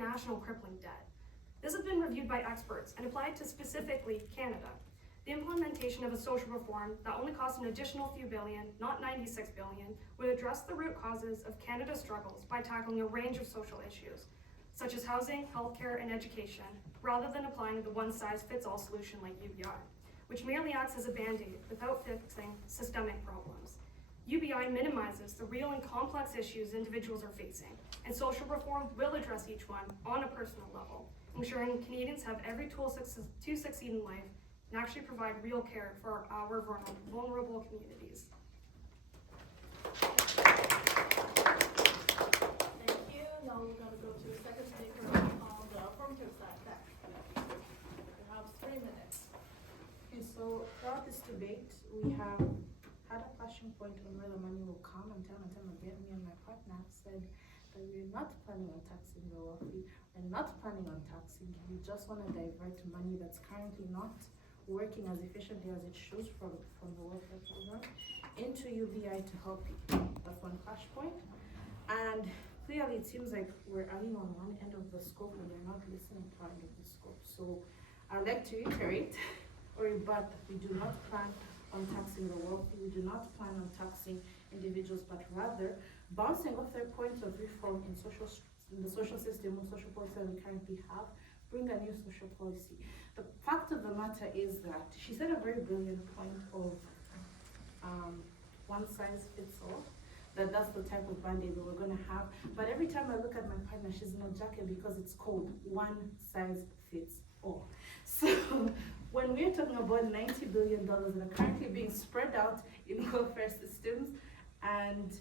national crippling debt. This has been reviewed by experts and applied to specifically Canada. The implementation of a social reform that only costs an additional few billion, not 96 billion, would address the root causes of Canada's struggles by tackling a range of social issues, such as housing, healthcare, and education, rather than applying the one-size-fits-all solution like UBI, which merely acts as a band-aid without fixing systemic problems. UBI minimizes the real and complex issues individuals are facing, and social reform will address each one on a personal level, ensuring Canadians have every tool to succeed in life and actually provide real care for our vulnerable communities. Thank you. Now we're going to go to the second speaker on the affirmative side. You have 3 minutes. Okay, so throughout this debate, we have had a flashing point on where the money will come, and time again, me and my partner have said that we're not planning on taxing the wealthy, we're not planning on taxing. We just want to divert money that's currently not working as efficiently as it should from the welfare program into UBI to help people. That's one flashpoint. And clearly it seems like we're adding on one end of the scope and we're not listening to our end of the scope. So I'd like to reiterate or rebut that we do not plan on taxing the wealthy, we do not plan on taxing individuals, but rather bouncing off their points of reform in the social system or social policy that we currently have, bring a new social policy. The fact of the matter is that she said a very brilliant point of one size fits all, that's the type of band-aid that we're going to have. But every time I look at my partner, she's in a jacket because it's called one size fits all. So when we're talking about $90 billion that are currently being spread out in welfare systems and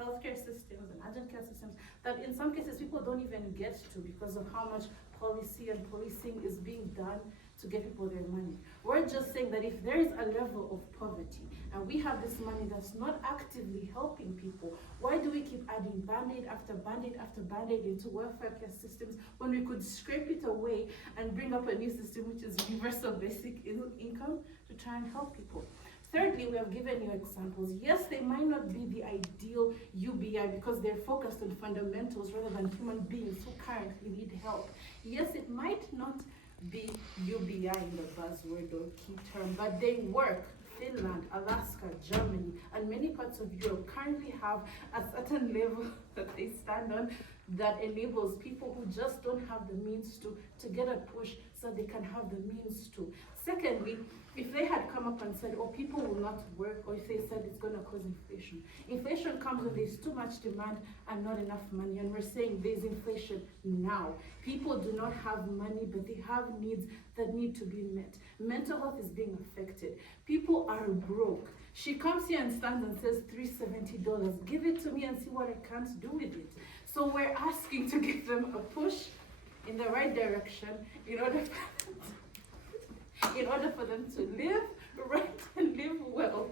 healthcare systems and urgent care systems that in some cases people don't even get to because of how much policy and policing is being done to get people their money. We're just saying that if there is a level of poverty and we have this money that's not actively helping people, why do we keep adding band-aid after band-aid after band-aid into welfare care systems when we could scrape it away and bring up a new system which is universal basic income to try and help people? Thirdly, we have given you examples. Yes, they might not be the ideal UBI because they're focused on fundamentals rather than human beings who currently need help. Yes, it might not be UBI in the buzzword or key term, but they work. Finland, Alaska, Germany, and many parts of Europe currently have a certain level that they stand on that enables people who just don't have the means to get a push so they can have the means to. Secondly, if they had come up and said, oh, people will not work, or if they said it's going to cause inflation. Inflation comes when there's too much demand and not enough money, and we're saying there's inflation now. People do not have money, but they have needs that need to be met. Mental health is being affected. People are broke. She comes here and stands and says $370. Give it to me and see what I can't do with it. So we're asking to give them a push in the right direction in order for them to live right and live well.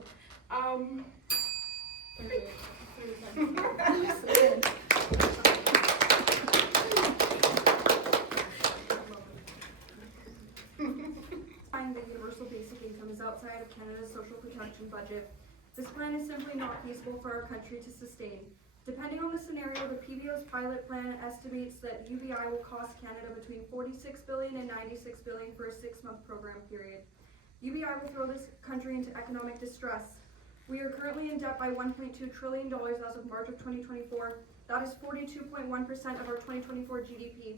The universal basic income is outside of Canada's social protection budget. This plan is simply not feasible for our country to sustain. Depending on the scenario, the PBO's pilot plan estimates that UBI will cost Canada between $46 billion and $96 billion for a 6-month program period. UBI will throw this country into economic distress. We are currently in debt by $1.2 trillion as of March of 2024. That is 42.1% of our 2024 GDP.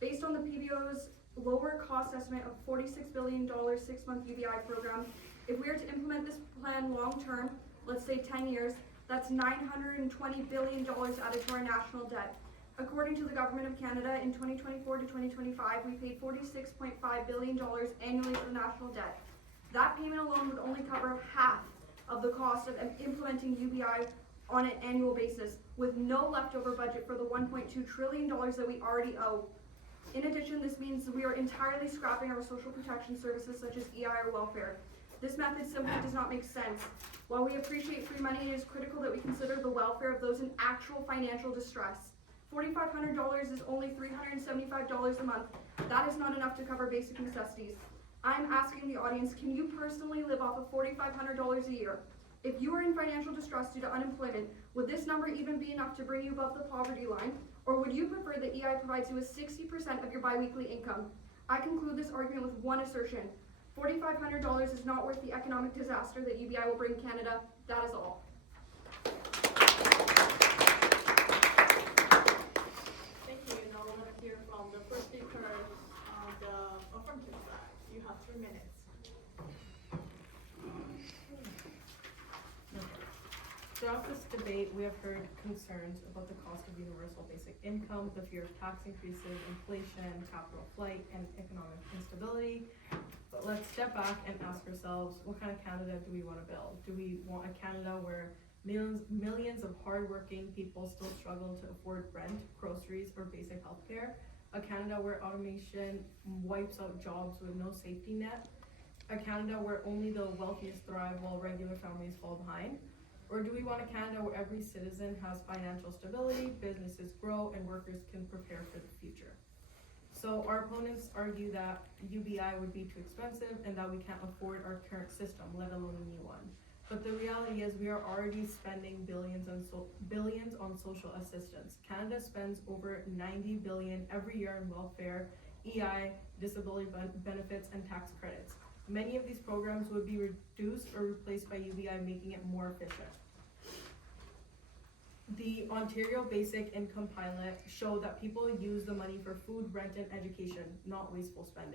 Based on the PBO's lower cost estimate of $46 billion 6-month UBI program, if we are to implement this plan long term, let's say 10 years, that's $920 billion added to our national debt. According to the Government of Canada, in 2024 to 2025, we paid $46.5 billion annually for the national debt. That payment alone would only cover half of the cost of implementing UBI on an annual basis, with no leftover budget for the $1.2 trillion that we already owe. In addition, this means we are entirely scrapping our social protection services such as EI or welfare. This method simply does not make sense. While we appreciate free money, it is critical that we consider the welfare of those in actual financial distress. $4,500 is only $375 a month. That is not enough to cover basic necessities. I'm asking the audience, can you personally live off of $4,500 a year? If you are in financial distress due to unemployment, would this number even be enough to bring you above the poverty line? Or would you prefer that EI provides you with 60% of your biweekly income? I conclude this argument with one assertion. $4,500 is not worth the economic disaster that UBI will bring Canada. That is all. Thank you. Now we're gonna hear from the first speaker on the affirmative side. You have 3 minutes. Throughout this debate, we have heard concerns about the cost of universal basic income, the fear of tax increases, inflation, capital flight, and economic instability. But let's step back and ask ourselves, what kind of Canada do we want to build? Do we want a Canada where millions of hardworking people still struggle to afford rent, groceries, or basic health care? A Canada where automation wipes out jobs with no safety net? A Canada where only the wealthiest thrive while regular families fall behind? Or do we want a Canada where every citizen has financial stability, businesses grow, and workers can prepare for the future? So our opponents argue that UBI would be too expensive and that we can't afford our current system, let alone a new one. But the reality is we are already spending billions on social assistance. Canada spends over $90 billion every year on welfare, EI, disability benefits, and tax credits. Many of these programs would be reduced or replaced by UBI, making it more efficient. The Ontario Basic Income Pilot showed that people use the money for food, rent, and education, not wasteful spending.